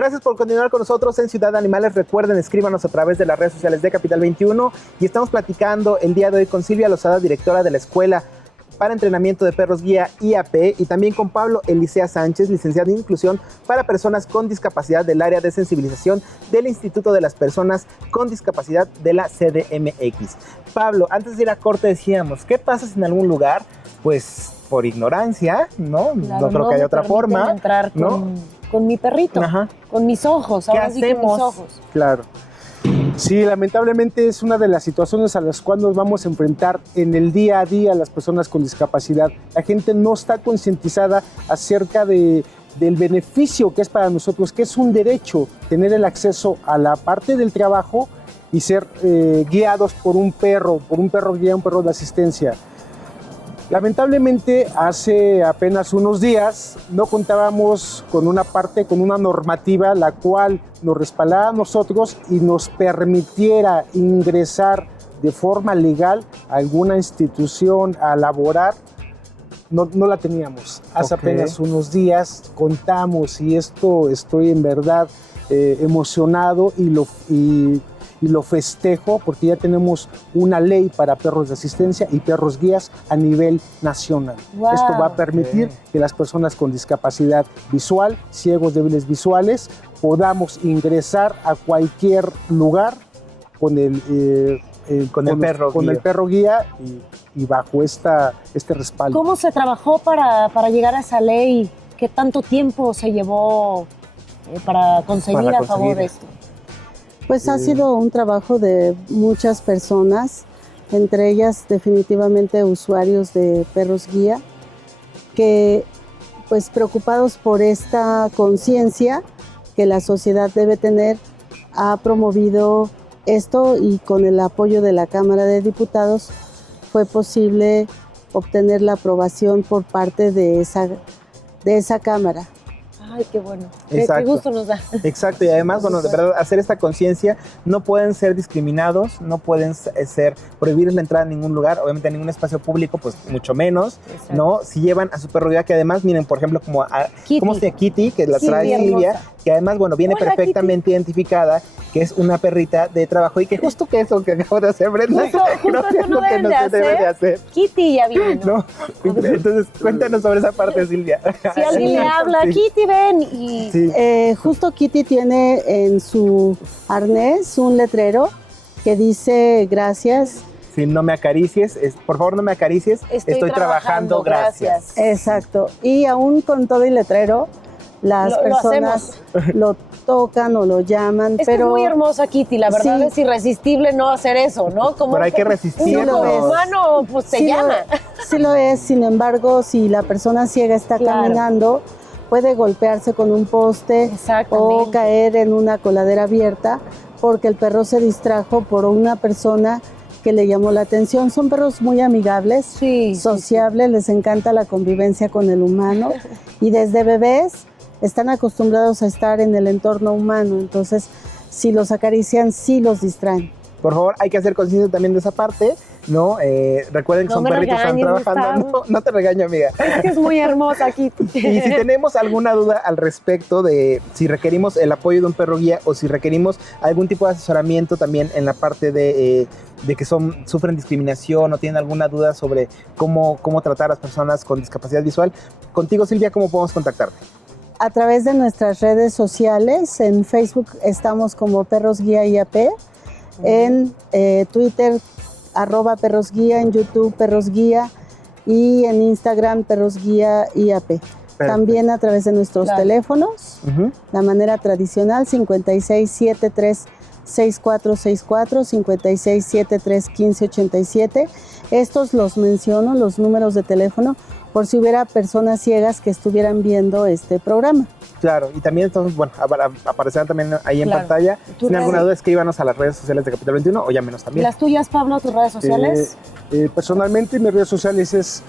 Gracias por continuar con nosotros en Ciudad de Animales. Recuerden, escríbanos a través de las redes sociales de Capital 21 y estamos platicando el día de hoy con Silvia Lozada, directora de la Escuela para Entrenamiento de Perros Guía IAP, y también con Pablo Elisea Sánchez, licenciado en Inclusión para Personas con Discapacidad del área de sensibilización del Instituto de las Personas con Discapacidad de la CDMX. Pablo, antes de ir a corte decíamos, ¿qué pasa si en algún lugar, pues por ignorancia, ¿no? Claro, no creo que haya otra forma, entrar ¿no? con mi perrito, Ajá. con mis ojos, ¿Qué ahora sí con mis ojos. Claro. Sí, lamentablemente es una de las situaciones a las cuales nos vamos a enfrentar en el día a día las personas con discapacidad. La gente no está concientizada acerca del beneficio que es para nosotros, que es un derecho tener el acceso a la parte del trabajo y ser guiados por un perro guía, un perro de asistencia. Lamentablemente, hace apenas unos días no contábamos con una normativa la cual nos respaldara a nosotros y nos permitiera ingresar de forma legal a alguna institución a laborar. No la teníamos. Hace apenas unos días contamos, y esto estoy en verdad emocionado y lo festejo porque ya tenemos una ley para perros de asistencia y perros guías a nivel nacional. Wow. Esto va a permitir que las personas con discapacidad visual, ciegos, débiles visuales, podamos ingresar a cualquier lugar con el perro guía y bajo este respaldo. ¿Cómo se trabajó para llegar a esa ley? ¿Qué tanto tiempo se llevó para conseguir a favor de esto? Pues ha sido un trabajo de muchas personas, entre ellas definitivamente usuarios de perros guía, que pues preocupados por esta conciencia que la sociedad debe tener, ha promovido esto, y con el apoyo de la Cámara de Diputados fue posible obtener la aprobación por parte de esa Cámara. Ay, qué bueno. Qué gusto nos da. Exacto, y además, bueno, de verdad, hacer esta conciencia, no pueden ser discriminados, no pueden prohibir la entrada a ningún lugar, obviamente a ningún espacio público, pues mucho menos, exacto, ¿no? Si llevan a su perro guía, que además, miren, por ejemplo, como Kitty, que la trae Silvia, que además, bueno, viene perfectamente identificada, que es una perrita de trabajo, y que justo que eso que acabo de hacer, Brenda, justo es lo que no se debe de hacer. Kitty ya viene, ¿no? ¿No? Entonces, cuéntanos sobre esa parte, Silvia. Si alguien le habla, sí. Kitty, ven. Y sí. Justo Kitty tiene en su arnés un letrero que dice gracias. Si no me acaricies, por favor no me acaricies, estoy trabajando, gracias. Exacto. Y aún con todo el letrero, las personas lo tocan o lo llaman. Es que es muy hermosa Kitty, la verdad sí, es irresistible no hacer eso, ¿no? Como pero hay que resistirlo. Como humano, pues te llama. Sí lo es, sin embargo, si la persona ciega está caminando, puede golpearse con un poste o caer en una coladera abierta porque el perro se distrajo por una persona que le llamó la atención. Son perros muy amigables, sociables, les encanta la convivencia con el humano y desde bebés están acostumbrados a estar en el entorno humano, entonces si los acarician, sí los distraen. Por favor, hay que hacer conciencia también de esa parte, ¿no? Recuerden que son perritos que están trabajando. No te regaño, amiga. Es que es muy hermosa aquí. Y si tenemos alguna duda al respecto de si requerimos el apoyo de un perro guía o si requerimos algún tipo de asesoramiento también en la parte de que sufren discriminación o tienen alguna duda sobre cómo tratar a las personas con discapacidad visual, contigo, Silvia, ¿cómo podemos contactarte? A través de nuestras redes sociales, en Facebook estamos como Perros Guía IAP, en Twitter @perrosguía, en YouTube Perros Guía y en Instagram Perros Guía IAP. Perfecto. También a través de nuestros teléfonos, la manera tradicional 5673-6464, 5673-1587. Estos los menciono, los números de teléfono, por si hubiera personas ciegas que estuvieran viendo este programa. Claro, y también entonces, bueno, aparecerán también ahí en pantalla. Si tienen alguna duda, escríbanos a las redes sociales de Capital 21 o llámenos también. ¿Las tuyas, Pablo, tus redes sociales? Personalmente, mis redes sociales es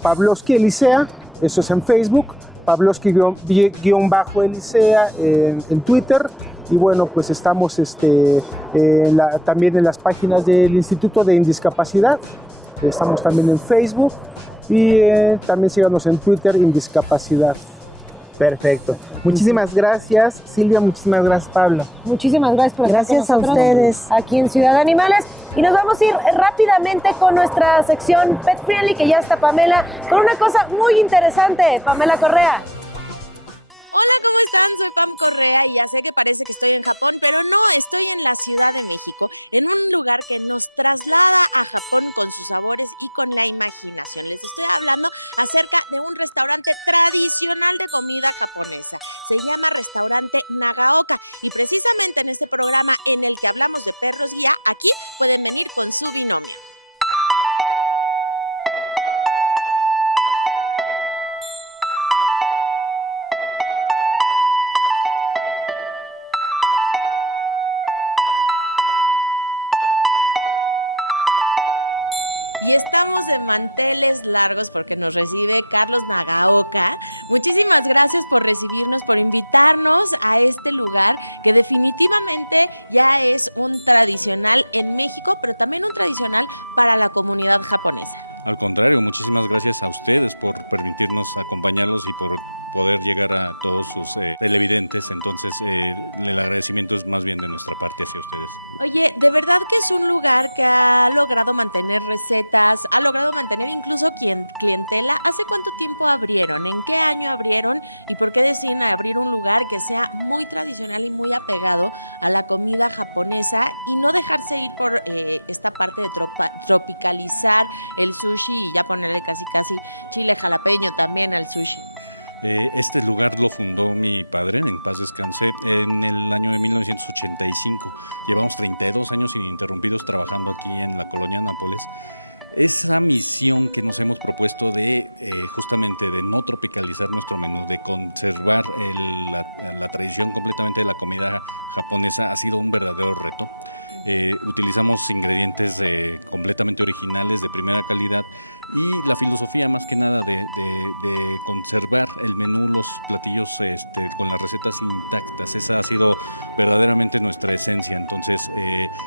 Pavlovsky Elisea, eso es en Facebook, Pavlovsky-Elisea en Twitter. Y bueno, pues estamos también en las páginas del Instituto de Indiscapacidad, estamos también en Facebook y también síganos en Twitter, Indiscapacidad. Perfecto. Muchísimas gracias, Silvia. Muchísimas gracias, Pablo. Muchísimas gracias por estar Gracias con a nosotros ustedes. aquí en Ciudad de Animales. Y nos vamos a ir rápidamente con nuestra sección Pet Friendly, que ya está Pamela, con una cosa muy interesante. Pamela Correa. Hola, ¿cómo están? Soy Pam Correa y ya sé que parece que estoy en Japón, pero no, estoy en la Ciudad de México, en un lugar que nos traslada a Japón con sus sabores y con la imaginación. Les estoy hablando acerca de un restaurante tradicional de comida japonesa. Se llama Restaurante Nagaoka y precisamente en este programa en el que hablamos de perros guía, aquí pueden venir con su binomio. Y estamos de manteles largos porque nos recibe Carlos Nagaoka. Muchísimas gracias por recibirnos, por invitarnos a este lugar que definitivamente ya es un tradicional en México, pero también un tradicional para la comunidad japonesa. Al contrario, muchísimas gracias a ustedes por permitirnos acompañarlos y por poder llegar a todos sus televidentes. Entonces, el agradecimiento es más bien de nuestra parte hacia ustedes. Oye, de verdad que es un lugar que ha logrado mantener recetas, ha logrado mantener incluso clientela. ¿Hace cuánto tiempo abrieron? ¿En qué año abrieron? ¿Y por qué deciden abrir un lugar que sea muy tradicional y muy apegado a la comida japonesa y no dejarse ir por esta parte de tropicalizar el sushi y ya ponerle casi chile jalapeño también al sushi? Este lugar lo fundó mi padre, en paz descanse, en el año de 1985. Llevamos 32 años ininterrumpidos trabajando aquí en la colonia Nápoles. Esa misión que nos hemos propuesto de justamente de no tropicalizar nuestro menú, de conservar la tradición completamente de la comida japonesa, ha sido un verdadero reto. Utilizamos ingredientes completamente originales, de primera calidad, y la filosofía más que nada de conservar el menú, los platillos con las recetas intactas. Esa ha sido verdaderamente nuestra esencia. Entonces,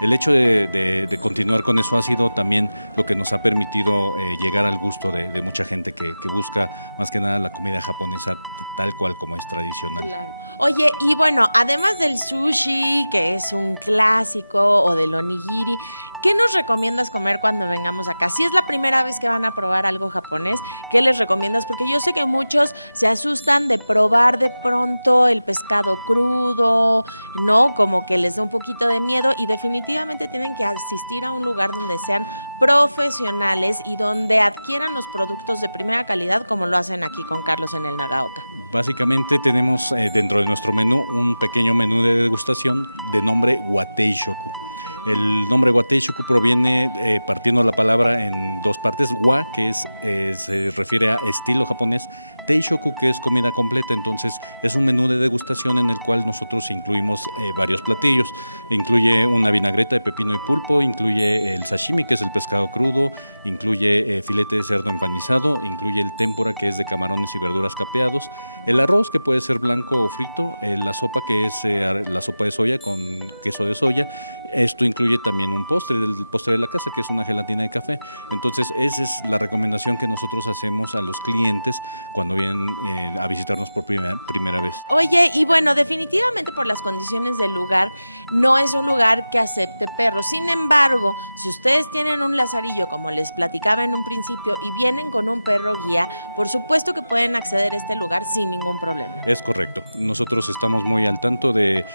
el hecho de continuar con eso ha sido también lo que nos ha permitido llegar al gusto de mucha gente que busca más que nada la comida japonesa tal cual como es tradicional. Claro. Oye, y bueno, además del sushi, que es un clásico, o del onigiri, ¿qué nos recomiendas comer cuando vengamos acá? Si es la primera vez que van a probar algo japonés, ¿qué les recomiendas? Porque yo sé que muchos se asustan de probar de pronto el pescado crudo, ¿no? Como que les da un poquito de miedo y definitivamente tienen que asistir a un lugar donde sean profesionales y donde adquieran los productos de primera calidad como lo hacen aquí con Carlos en el Nagaoka. Básicamente tenemos dentro de nuestro menú un pequeño menú de degustación de nombre Wateishoku. El nombre Wateishoku proviene partiendo la palabra en dos partes. Wa, que se refiere a estilo japonés, Teishoku, que es comida completa. Entonces es un menú de degustación en el cual nosotros incluimos varios platillos. Incluye una vinagreta de pepino y pulpo, incluye el sashimi, que es el pescado crudo, incluye filete de cerdo empanizado, incluye el tempura, que es de camarones y verduras capeados, el arroz, que puede ser blanco o frito, la sopa, que es la sopa de soya con queso de soya. Esto incluye también un postre, el postre de la casa, que es una gelatina de café. Entonces esa es la recomendación que nosotros hacemos a los clientes cuando vienen a visitarnos por primera vez. Oye, y bueno, definitivamente por las condiciones del lugar, no es un lugar que acepte perros. Sin embargo, si ustedes tienen un lazarillo, como les platicaba en un principio, y vienen con un perro guía, por supuesto que pueden acceder a este lugar sin ningún problema. Es correcto. Nosotros estamos muy al tanto de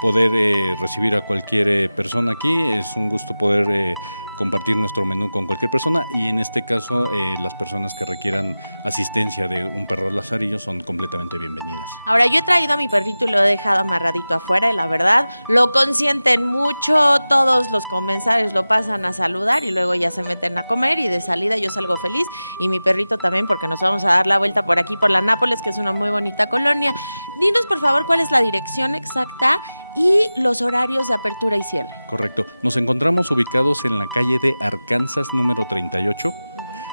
poder recibir a cualquier persona aquí. Es un gusto poder compartir nuestro menú con cualquier persona, y en este caso las personas que requieran asistencia de un perro lazarillo son completamente bienvenidas. Ahora, yo he traído a mi perrito y lo he dejado amarradito afuera, y la verdad lo consienten mucho. Todos los comensales lo pasan a saludar y luego ya se meten a comer, y de salida yo salgo feliz y mi perrito también, porque nos vamos a dar la vuelta por aquí, por la Nápoles, que es una muy bonita colonia. Dinos por favor cuál es la dirección exacta y los horarios de apertura y cierre. Correcto. Nos encontramos ubicados en la calle de Arkansas número 38.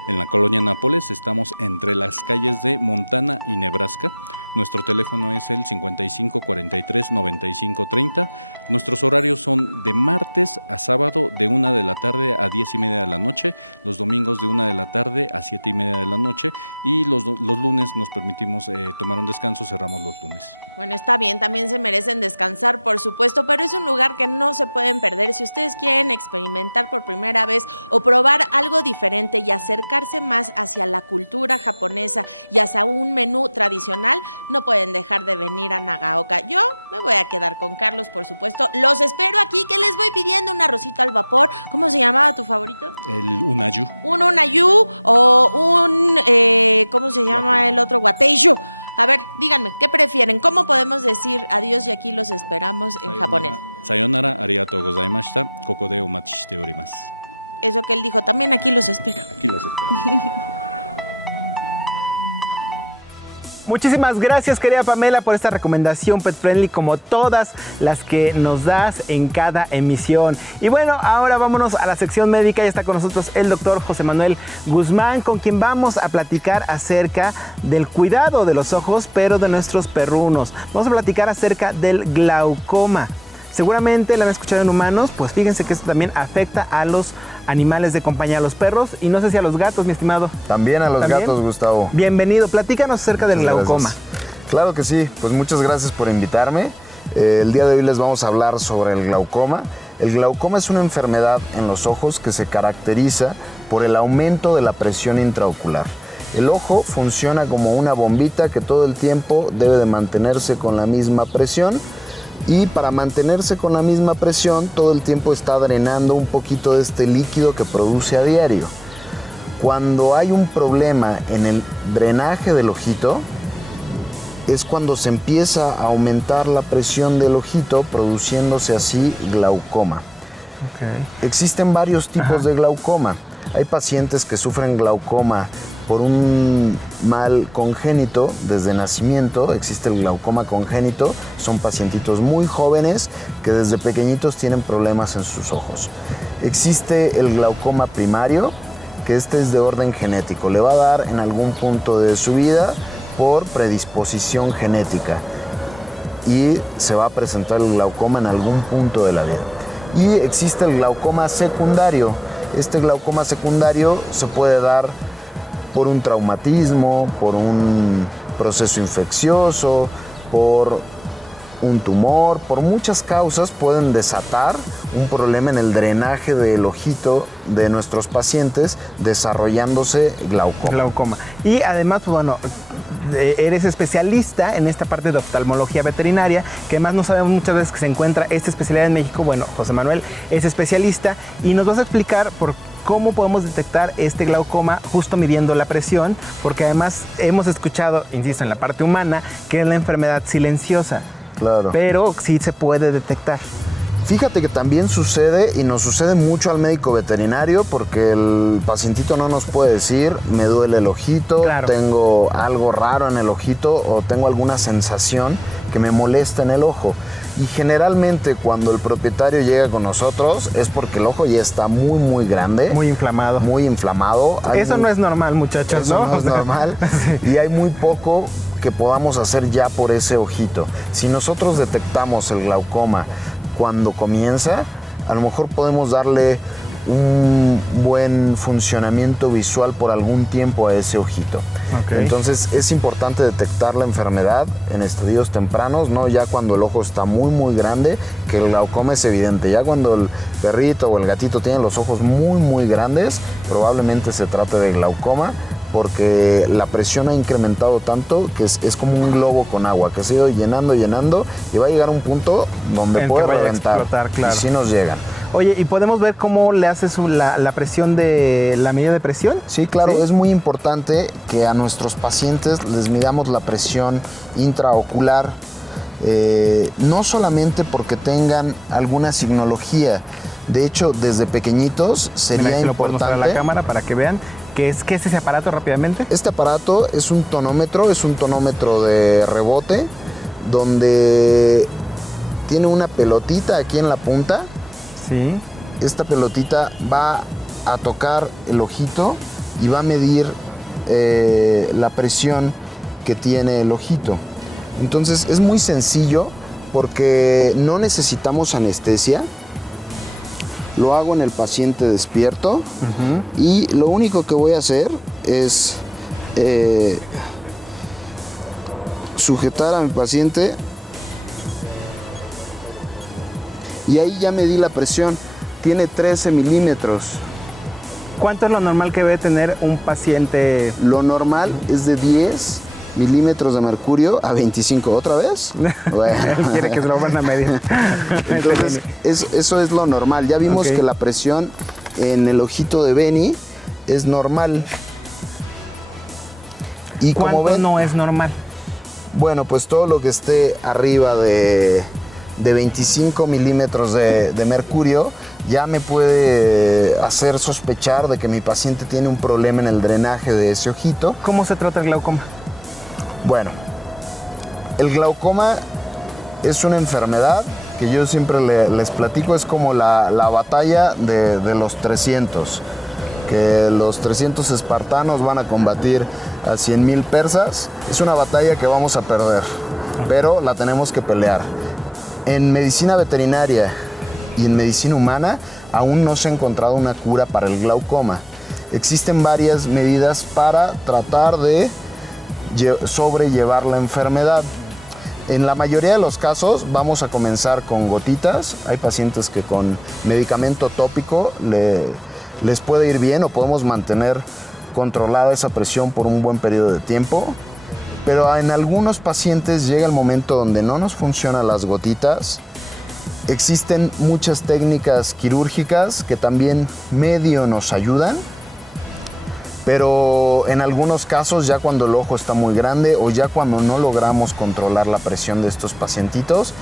en la colonia Nápoles. Estamos entre las calles de Montana y Nebraska. Nuestro teléfono es el 55 43 95 30. Nuestros horarios son de martes a sábado de 1 de la tarde a 10 y media de la noche, los domingos de 1 de la tarde a 7 y media de la noche, y los lunes nos permitimos tomar un descanso, cerramos los lunes. Bueno, está bien, también se merecen descansar, por supuesto, pero es un lugar que no se pueden perder. Si ustedes quieren experimentar por primera vez o probar algo diferente y acercarse más hacia la cultura japonesa y hacia un menú tradicional, no pueden dejar de venir a Nagaoka. Yo me voy a quedar con Carlos, por supuesto. Los espero aquí, que les voy pidiendo un arrocito al vapor. ¿Cómo se llamaba tu favorito? El unayu. Un unayu o un, ¿cómo se llama el otro? Wateishu. A ver, díganme, ¿qué prefieren? ¿Cómo podemos decir adiós y aquí los esperamos en japonés? Sayonara, arigatou gozaimashita, koko de omachi shite orimasu. Eso que él dijo, también aquí los espero. Aquí los espero. Muchísimas gracias, querida Pamela, por esta recomendación pet friendly, como todas las que nos das en cada emisión. Y bueno, ahora vámonos a la sección médica. Ya está con nosotros el doctor José Manuel Guzmán, con quien vamos a platicar acerca del cuidado de los ojos, pero de nuestros perrunos. Vamos a platicar acerca del glaucoma. Seguramente la han escuchado en humanos, pues fíjense que esto también afecta a los animales de compañía, a los perros, y no sé si a los gatos, mi estimado. También a los gatos, Gustavo. Bienvenido, platícanos acerca del glaucoma. Gracias. Claro que sí, pues muchas gracias por invitarme. El día de hoy les vamos a hablar sobre el glaucoma. El glaucoma es una enfermedad en los ojos que se caracteriza por el aumento de la presión intraocular. El ojo funciona como una bombita que todo el tiempo debe de mantenerse con la misma presión. Y para mantenerse con la misma presión, todo el tiempo está drenando un poquito de este líquido que produce a diario. Cuando hay un problema en el drenaje del ojito, es cuando se empieza a aumentar la presión del ojito, produciéndose así glaucoma. Okay. Existen varios tipos de glaucoma. Hay pacientes que sufren glaucoma por un mal congénito desde nacimiento. Existe el glaucoma congénito, son pacientitos muy jóvenes que desde pequeñitos tienen problemas en sus ojos. Existe el glaucoma primario, que este es de orden genético, le va a dar en algún punto de su vida por predisposición genética y se va a presentar el glaucoma en algún punto de la vida. Y existe el glaucoma secundario. Este glaucoma secundario se puede dar por un traumatismo, por un proceso infeccioso, por un tumor, por muchas causas pueden desatar un problema en el drenaje del ojito de nuestros pacientes, desarrollándose glaucoma. Y además, pues bueno, eres especialista en esta parte de oftalmología veterinaria, que además no sabemos muchas veces que se encuentra esta especialidad en México. Bueno, José Manuel es especialista y nos vas a explicar por cómo podemos detectar este glaucoma justo midiendo la presión, porque además hemos escuchado, insisto, en la parte humana, que es la enfermedad silenciosa. Claro. Pero sí se puede detectar. Fíjate que también sucede, y nos sucede mucho al médico veterinario, porque el pacientito no nos puede decir, me duele el ojito, claro, tengo algo raro en el ojito o tengo alguna sensación que me molesta en el ojo. Y generalmente cuando el propietario llega con nosotros es porque el ojo ya está muy grande. Muy inflamado. Muy inflamado. Eso no es normal, muchachos, ¿no? Eso no es normal. Sí. Y hay muy poco que podamos hacer ya por ese ojito. Si nosotros detectamos el glaucoma cuando comienza, a lo mejor podemos darle un buen funcionamiento visual por algún tiempo a ese ojito. Okay. Entonces es importante detectar la enfermedad en estadios tempranos, no ya cuando el ojo está muy grande, que el glaucoma es evidente. Ya cuando el perrito o el gatito tienen los ojos muy grandes, probablemente se trate de glaucoma, porque la presión ha incrementado tanto que es como un globo con agua que se ha ido llenando y va a llegar a un punto donde puede reventar. Explotar, claro. Y sí nos llegan. Oye, ¿y podemos ver cómo le hace la presión de la medida de presión? Sí, claro, ¿sí? Es muy importante que a nuestros pacientes les midamos la presión intraocular, no solamente porque tengan alguna signología. De hecho, desde pequeñitos sería importante. Lo puedo mostrar a la cámara para que vean. ¿Qué es ese aparato rápidamente? Este aparato es un tonómetro de rebote, donde tiene una pelotita aquí en la punta. Sí. Esta pelotita va a tocar el ojito y va a medir la presión que tiene el ojito. Entonces es muy sencillo porque no necesitamos anestesia. Lo hago en el paciente despierto y lo único que voy a hacer es sujetar a mi paciente y ahí ya medí la presión. Tiene 13 milímetros. ¿Cuánto es lo normal que debe tener un paciente? Lo normal es de 10 milímetros de mercurio a 25. ¿Otra vez? Bueno. Él quiere que se lo van a medir. Entonces, eso es lo normal. Ya vimos que la presión en el ojito de Benny es normal. Y ¿Cuánto como ven, no es normal? bueno, pues todo lo que esté arriba de 25 milímetros de mercurio ya me puede hacer sospechar de que mi paciente tiene un problema en el drenaje de ese ojito. ¿Cómo se trata el glaucoma? Bueno, el glaucoma es una enfermedad que yo siempre les platico, es como la batalla de los 300, que los 300 espartanos van a combatir a 100,000 persas. Es una batalla que vamos a perder, pero la tenemos que pelear. En medicina veterinaria y en medicina humana aún no se ha encontrado una cura para el glaucoma. Existen varias medidas para tratar de sobrellevar la enfermedad. En la mayoría de los casos vamos a comenzar con gotitas. Hay pacientes que con medicamento tópico les puede ir bien o podemos mantener controlada esa presión por un buen periodo de tiempo. Pero en algunos pacientes llega el momento donde no nos funcionan las gotitas. Existen muchas técnicas quirúrgicas que también medio nos ayudan. Pero en algunos casos, ya cuando el ojo está muy grande o ya cuando no logramos controlar la presión de estos pacientitos,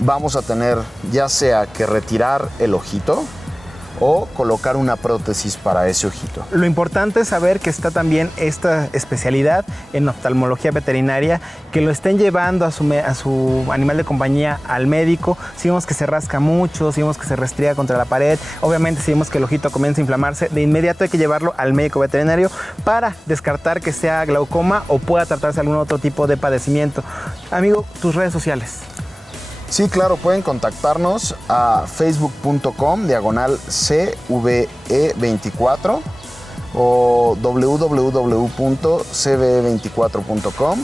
vamos a tener ya sea que retirar el ojito o colocar una prótesis para ese ojito. Lo importante es saber que está también esta especialidad en oftalmología veterinaria, que lo estén llevando a su animal de compañía al médico. Si vemos que se rasca mucho, si vemos que se restriega contra la pared, obviamente si vemos que el ojito comienza a inflamarse, de inmediato hay que llevarlo al médico veterinario para descartar que sea glaucoma o pueda tratarse algún otro tipo de padecimiento. Amigo, tus redes sociales. Sí, claro, pueden contactarnos a facebook.com/CVE24 o www.cve24.com.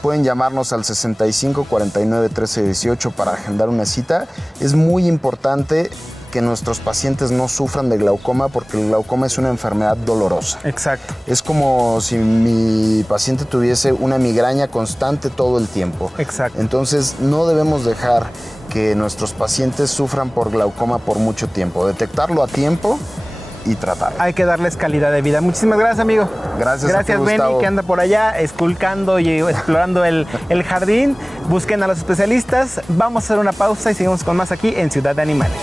Pueden llamarnos al 65 49 13 18 para agendar una cita. Es muy importante que nuestros pacientes no sufran de glaucoma porque el glaucoma es una enfermedad dolorosa. Exacto. Es como si mi paciente tuviese una migraña constante todo el tiempo. Exacto. Entonces no debemos dejar que nuestros pacientes sufran por glaucoma por mucho tiempo. Detectarlo a tiempo y tratar. Hay que darles calidad de vida. Muchísimas gracias, amigo. Gracias a ti, Benny, Gustavo. que anda por allá esculcando y explorando el jardín. Busquen a los especialistas. Vamos a hacer una pausa y seguimos con más aquí en Ciudad de Animales.